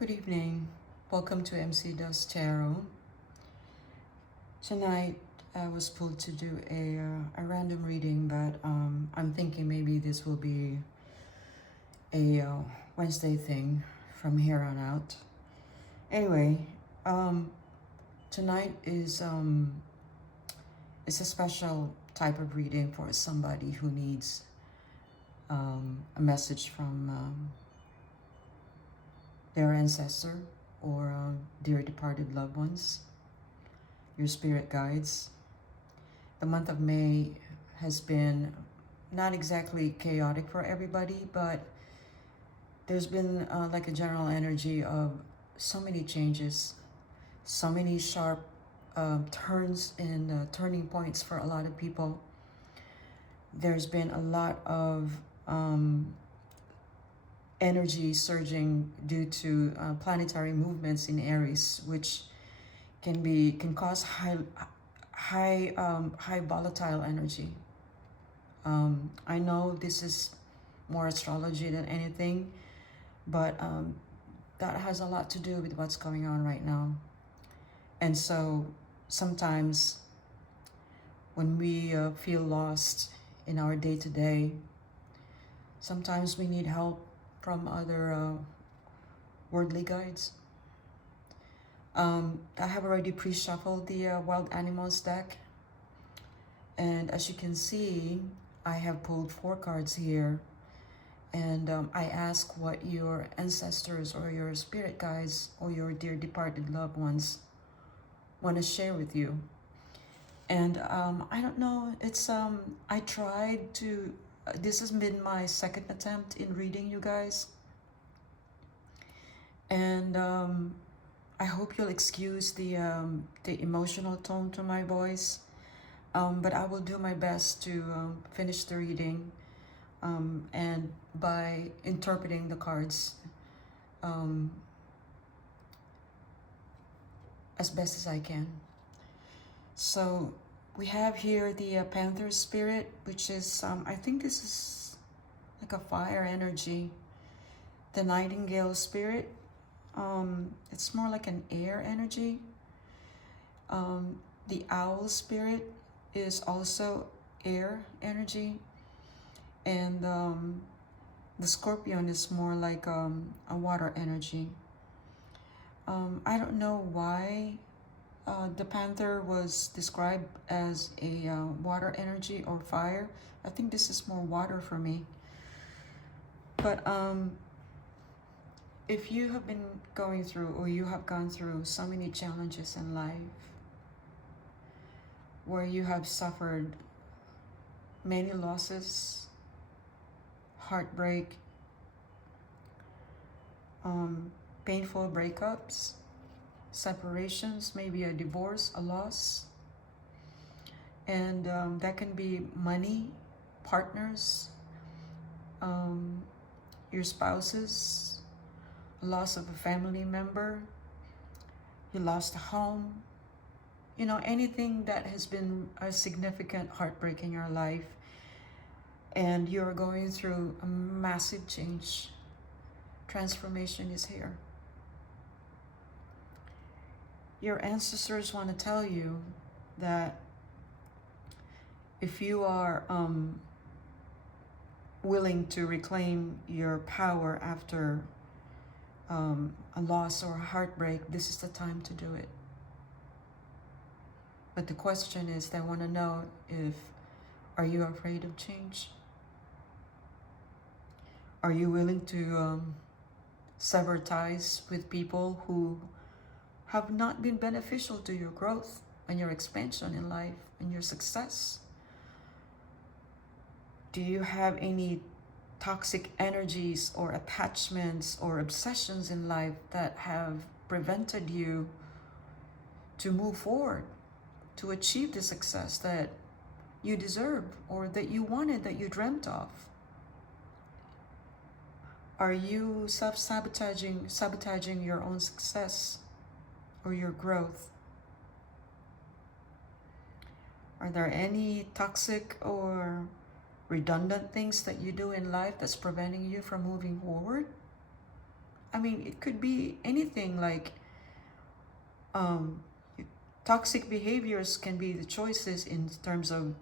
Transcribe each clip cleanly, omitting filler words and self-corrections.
Good evening. Welcome to MC Does Tarot. Tonight, I was pulled to do a random reading, but I'm thinking maybe this will be a Wednesday thing from here on out. Anyway, tonight is a special type of reading for somebody who needs a message from their ancestor or dear departed loved ones, your spirit guides. The month of May has been not exactly chaotic for everybody, but there's been like a general energy of so many changes, so many sharp turns and turning points for a lot of people. There's been a lot of energy surging due to planetary movements in Aries, which can cause high volatile energy. I know this is more astrology than anything, but that has a lot to do with what's going on right now. And so sometimes when we feel lost in our day-to-day, sometimes we need help from other worldly guides. I have already pre-shuffled the Wild Animals deck, and as you can see, I have pulled 4 cards here, and I ask what your ancestors or your spirit guides or your dear departed loved ones want to share with you. And I don't know, it's I tried to this has been my second attempt in reading you guys, and I hope you'll excuse the emotional tone to my voice, but I will do my best to finish the reading and by interpreting the cards as best as I can. So we have here the Panther Spirit, which is, I think this is like a fire energy. The Nightingale Spirit, it's more like an air energy. The Owl Spirit is also air energy. And the Scorpion is more like a water energy. I don't know why the Panther was described as a water energy or fire. I think this is more water for me. But if you have been going through, or you have gone through so many challenges in life, where you have suffered many losses, heartbreak, painful breakups, separations, maybe a divorce, a loss, and that can be money, partners, your spouses, loss of a family member, you lost a home, you know, anything that has been a significant heartbreak in your life, and you're going through a massive change. Transformation is here. Your ancestors want to tell you that if you are willing to reclaim your power after a loss or a heartbreak, this is the time to do it. But the question is, they want to know if, are you afraid of change? Are you willing to sever ties with people who have not been beneficial to your growth and your expansion in life and your success? Do you have any toxic energies or attachments or obsessions in life that have prevented you to move forward, to achieve the success that you deserve or that you wanted, that you dreamt of? Are you sabotaging your own success or your growth? Are there any toxic or redundant things that you do in life that's preventing you from moving forward? I mean, it could be anything like um, toxic behaviors can be the choices in terms of,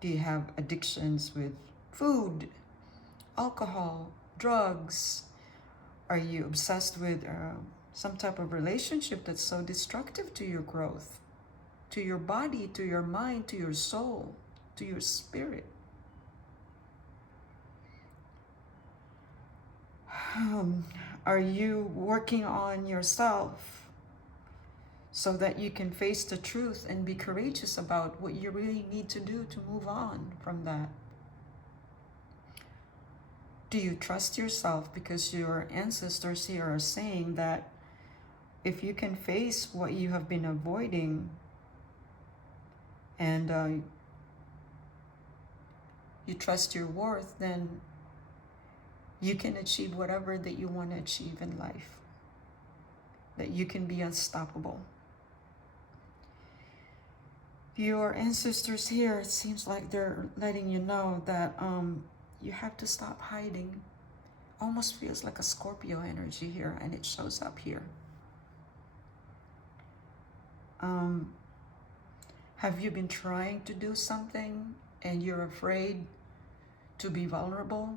do you have addictions with food, alcohol, drugs? Are you obsessed with some type of relationship that's so destructive to your growth, to your body, to your mind, to your soul, to your spirit? Are you working on yourself so that you can face the truth and be courageous about what you really need to do to move on from that? Do you trust yourself? Because your ancestors here are saying that if you can face what you have been avoiding, and you trust your worth, then you can achieve whatever that you want to achieve in life. That you can be unstoppable. Your ancestors here, it seems like they're letting you know that you have to stop hiding. Almost feels like a Scorpio energy here, and it shows up here. Have you been trying to do something and you're afraid to be vulnerable?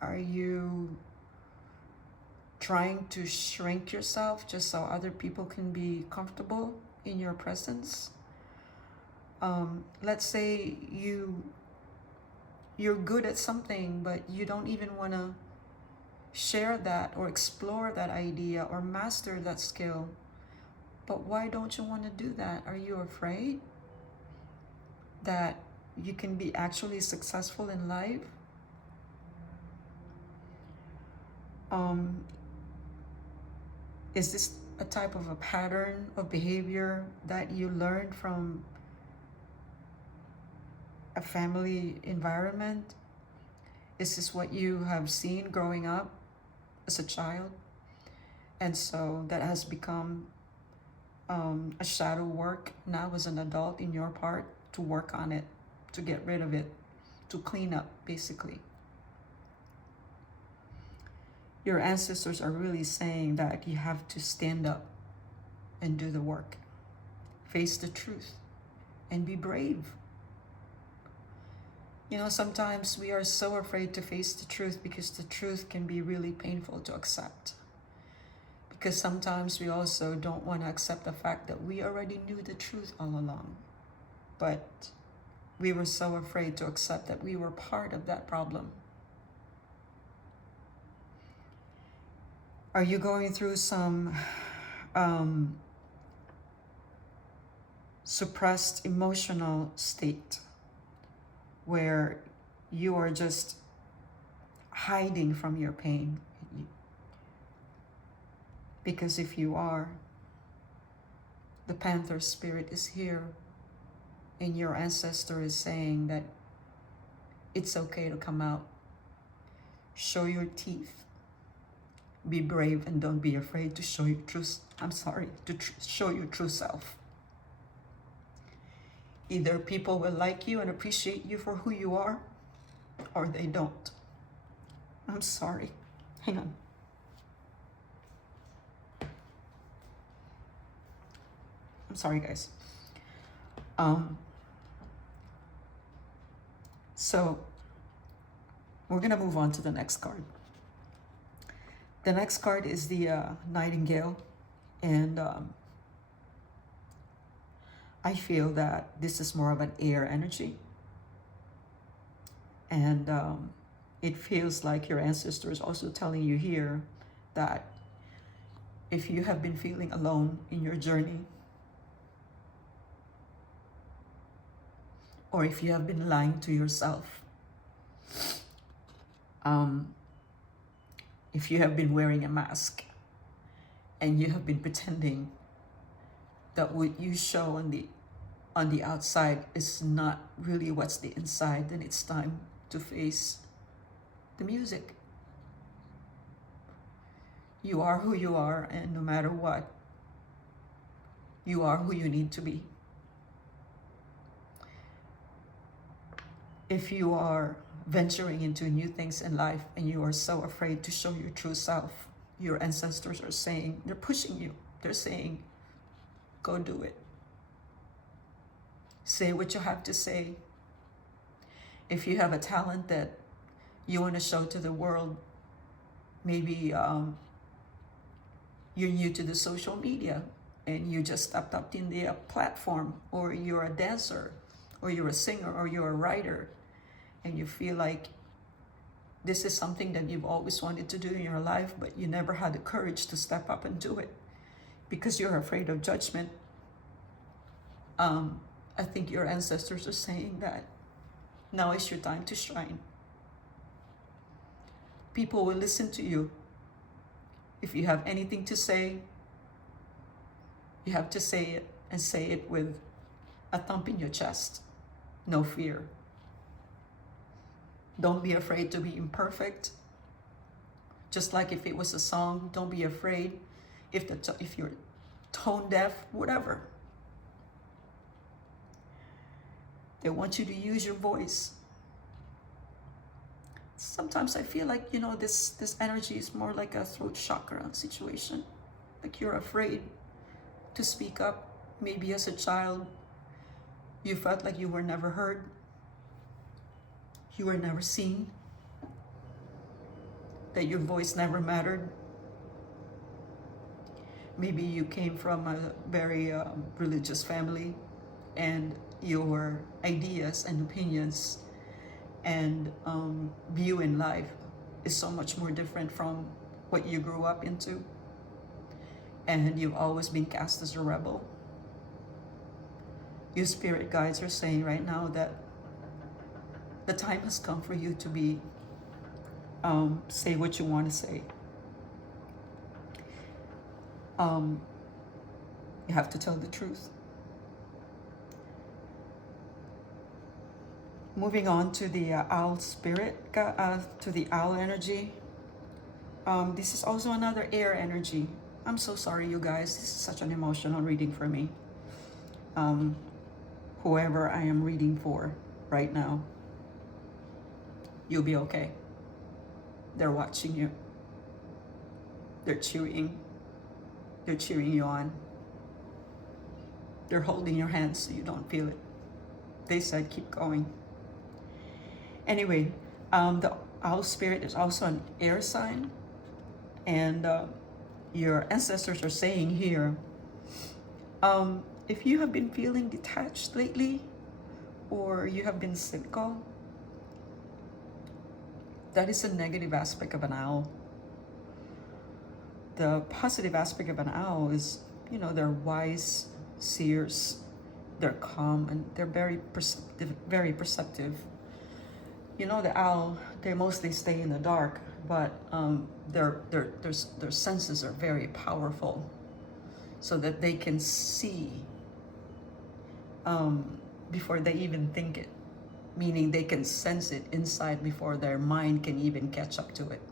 Are you trying to shrink yourself just so other people can be comfortable in your presence? Let's say you're good at something, but you don't even want to share that or explore that idea or master that skill. But why don't you want to do that? Are you afraid that you can be actually successful in life? Is this a type of a pattern of behavior that you learned from a family environment? Is this what you have seen growing up as a child? And so that has become a shadow work now as an adult in your part to work on it, to get rid of it, to clean up, basically. Your ancestors are really saying that you have to stand up and do the work, face the truth, and be brave. You know, sometimes we are so afraid to face the truth because the truth can be really painful to accept. Because sometimes we also don't want to accept the fact that we already knew the truth all along. But we were so afraid to accept that we were part of that problem. Are you going through some suppressed emotional state where you are just hiding from your pain? Because if you are, the Panther spirit is here, and your ancestor is saying that it's okay to come out. Show your teeth. Be brave and don't be afraid to show your true, show your true self. Either people will like you and appreciate you for who you are, or they don't. I'm sorry. Hang on. I'm sorry, guys. So we're gonna move on to the next card. The next card is the Nightingale, and I feel that this is more of an air energy, and it feels like your ancestor is also telling you here that if you have been feeling alone in your journey, or if you have been lying to yourself, if you have been wearing a mask and you have been pretending that what you show on the outside is not really what's the inside, then it's time to face the music. You are who you are, and no matter what, you are who you need to be. If you are venturing into new things in life and you are so afraid to show your true self. Your ancestors are saying, they're pushing you. They're saying, go do it. Say what you have to say. If you have a talent that you want to show to the world, maybe you're new to the social media and you just stepped up in the platform, or you're a dancer, or you're a singer, or you're a writer, and you feel like this is something that you've always wanted to do in your life, but you never had the courage to step up and do it because you're afraid of judgment. I think your ancestors are saying that now is your time to shine. People will listen to you. If you have anything to say, you have to say it, and say it with a thump in your chest. No fear. Don't be afraid to be imperfect. Just like if it was a song, don't be afraid. If you're tone deaf, whatever. They want you to use your voice. Sometimes I feel like, this energy is more like a throat chakra situation. Like you're afraid to speak up. Maybe as a child, you felt like you were never heard. You were never seen. That your voice never mattered. Maybe you came from a very religious family, and your ideas and opinions and view in life is so much more different from what you grew up into. And you've always been cast as a rebel. Your spirit guides are saying right now that the time has come for you to be, say what you want to say. You have to tell the truth. Moving on to the owl spirit, to the owl energy. This is also another air energy. I'm so sorry, you guys. This is such an emotional reading for me. Whoever I am reading for right now, you'll be okay. They're watching you. They're cheering. They're cheering you on. They're holding your hand so you don't feel it. They said, keep going. Anyway, the owl spirit is also an air sign. And your ancestors are saying here, if you have been feeling detached lately, or you have been cynical, that is a negative aspect of an owl. The positive aspect of an owl is, they're wise seers, they're calm, and they're very perceptive. The owl, they mostly stay in the dark, but their senses are very powerful, so that they can see before they even think it, meaning they can sense it inside before their mind can even catch up to it.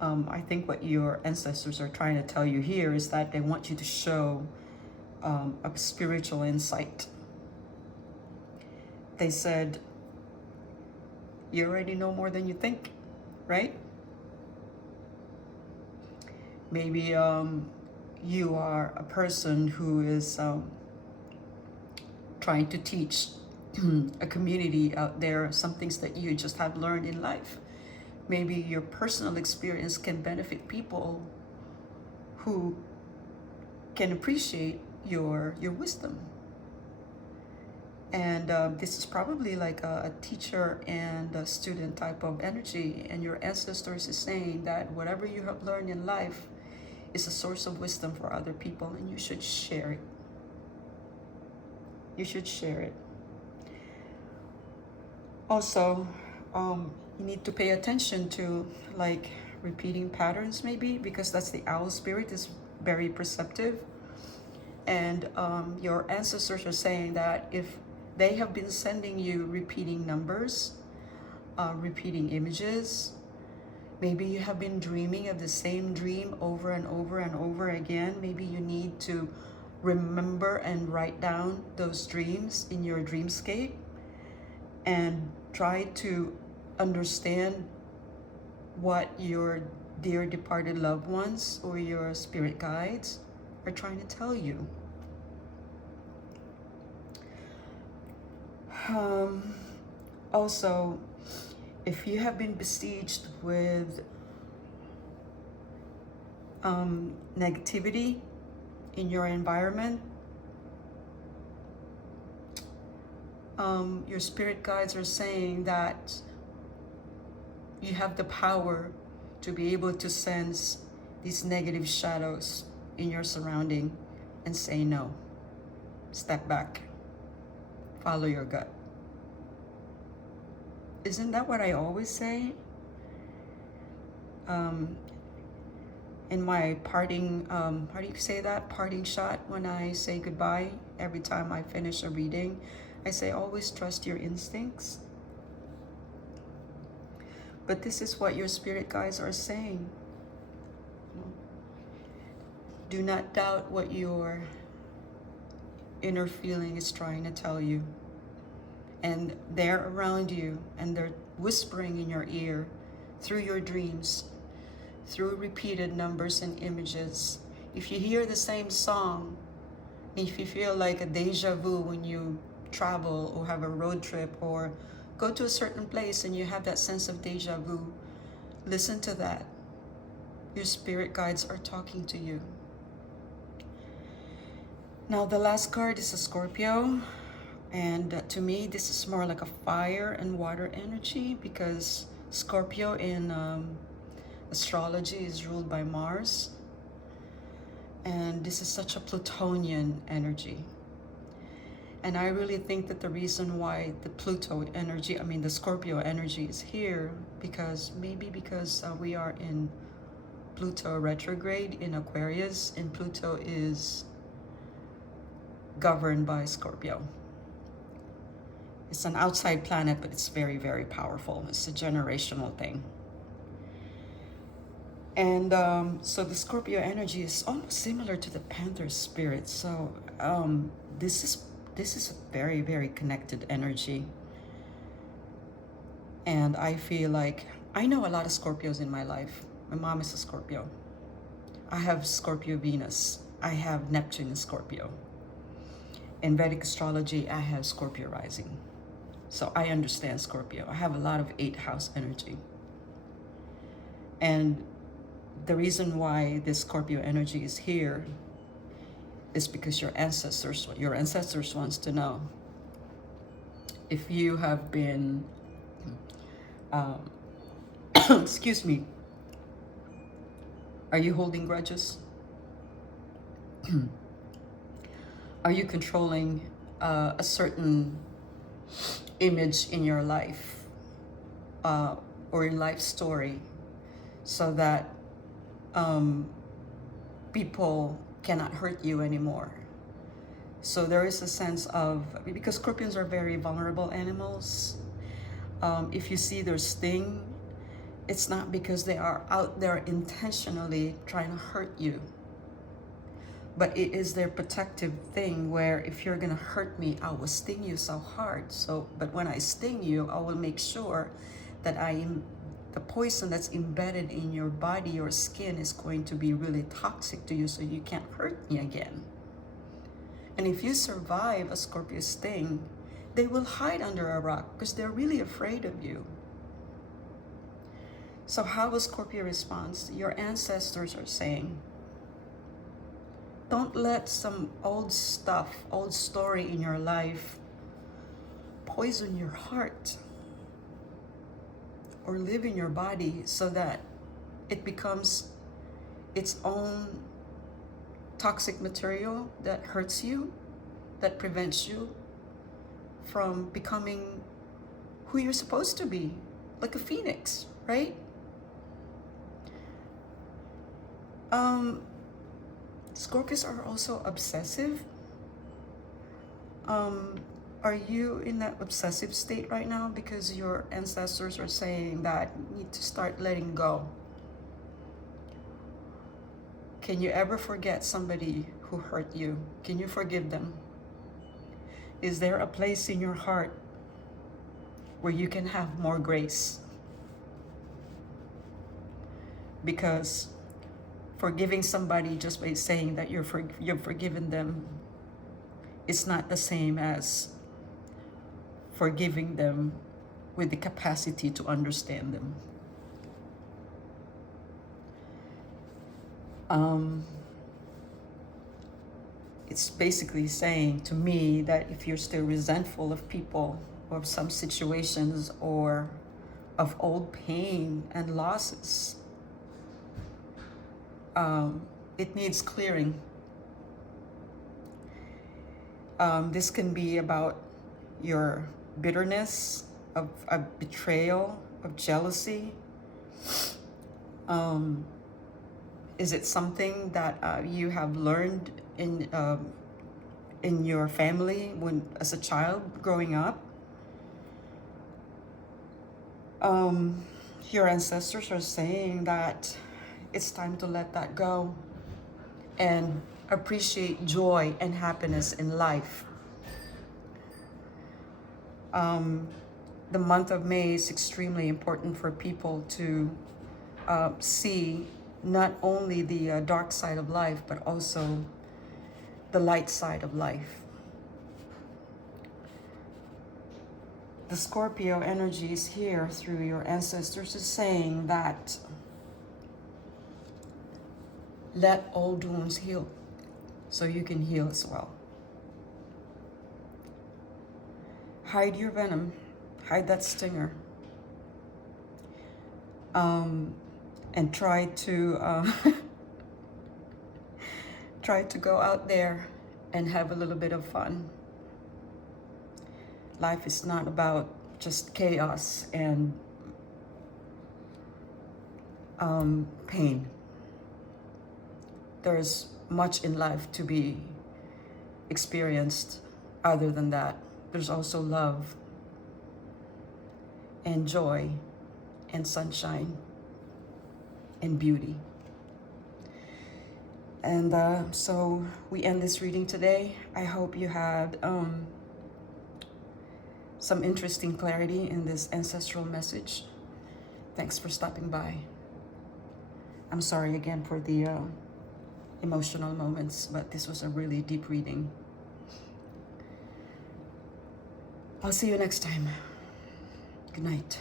I think what your ancestors are trying to tell you here is that they want you to show a spiritual insight. They said, you already know more than you think, right? Maybe you are a person who is trying to teach a community out there some things that you just have learned in life. Maybe your personal experience can benefit people who can appreciate your wisdom. And this is probably like a teacher and a student type of energy. And your ancestors is saying that whatever you have learned in life is a source of wisdom for other people, and you should share it. You should share it. Also, you need to pay attention to like repeating patterns, maybe, because that's the owl spirit is very perceptive. And your ancestors are saying that if they have been sending you repeating numbers, repeating images, maybe you have been dreaming of the same dream over and over and over again. Maybe you need to remember and write down those dreams in your dreamscape. and try to understand what your dear departed loved ones or your spirit guides are trying to tell you. Also, if you have been besieged with negativity in your environment, your spirit guides are saying that you have the power to be able to sense these negative shadows in your surrounding and say no. Step back. Follow your gut. Isn't that what I always say? In my parting, how do you say that? Parting shot when I say goodbye every time I finish a reading. I say always trust your instincts. But this is what your spirit guides are saying. Do not doubt what your inner feeling is trying to tell you. And they're around you and they're whispering in your ear through your dreams, through repeated numbers and images. If you hear the same song, if you feel like a deja vu when you travel or have a road trip or go to a certain place and you have that sense of deja vu, listen to that. Your spirit guides are talking to you. Now the last card is a Scorpio, and to me this is more like a fire and water energy, because Scorpio in astrology is ruled by Mars, and this is such a Plutonian energy. And I really think that the reason why the the Scorpio energy is here, because we are in Pluto retrograde in Aquarius, and Pluto is governed by Scorpio. It's an outside planet, but it's very, very powerful. It's a generational thing. And so the Scorpio energy is almost similar to the Panther spirit. So this is a very, very connected energy. And I feel like I know a lot of Scorpios in my life. My mom is a Scorpio. I have Scorpio Venus. I have Neptune in Scorpio. In Vedic astrology, I have Scorpio rising. So I understand Scorpio. I have a lot of 8th house energy. And the reason why this Scorpio energy is here is because your ancestors wants to know if you have been, excuse me, are you holding grudges? Are you controlling a certain image in your life or in life story so that people cannot hurt you anymore? So there is a sense of, because Scorpions are very vulnerable animals, if you see their sting, it's not because they are out there intentionally trying to hurt you, but it is their protective thing where if you're gonna hurt me, I will sting you so hard. But when I sting you, I will make sure that the poison that's embedded in your body or skin is going to be really toxic to you, so you can't hurt me again. And if you survive a Scorpio sting, they will hide under a rock because they're really afraid of you. So how will Scorpio respond? Your ancestors are saying, don't let some old story in your life poison your heart or live in your body so that it becomes its own toxic material that hurts you, that prevents you from becoming who you're supposed to be, like a phoenix, right? Scorpios are also obsessive. Are you in that obsessive state right now? Because your ancestors are saying that you need to start letting go. Can you ever forget somebody who hurt you? Can you forgive them? Is there a place in your heart where you can have more grace. Because forgiving somebody just by saying that you've forgiven them, it's not the same as forgiving them with the capacity to understand them. It's basically saying to me that if you're still resentful of people or of some situations or of old pain and losses, it needs clearing. This can be about your bitterness, of betrayal, of jealousy. Is it something that you have learned in your family when as a child growing up? Your ancestors are saying that it's time to let that go and appreciate joy and happiness in life. The month of May is extremely important for people to see not only the dark side of life, but also the light side of life. The Scorpio energy is here through your ancestors is saying that let old wounds heal so you can heal as well. Hide your venom, hide that stinger, and try to go out there and have a little bit of fun. Life is not about just chaos and pain. There's much in life to be experienced other than that. There's also love and joy and sunshine and beauty. And so we end this reading today. I hope you had some interesting clarity in this ancestral message. Thanks for stopping by. I'm sorry again for the emotional moments, but this was a really deep reading. I'll see you next time. Good night.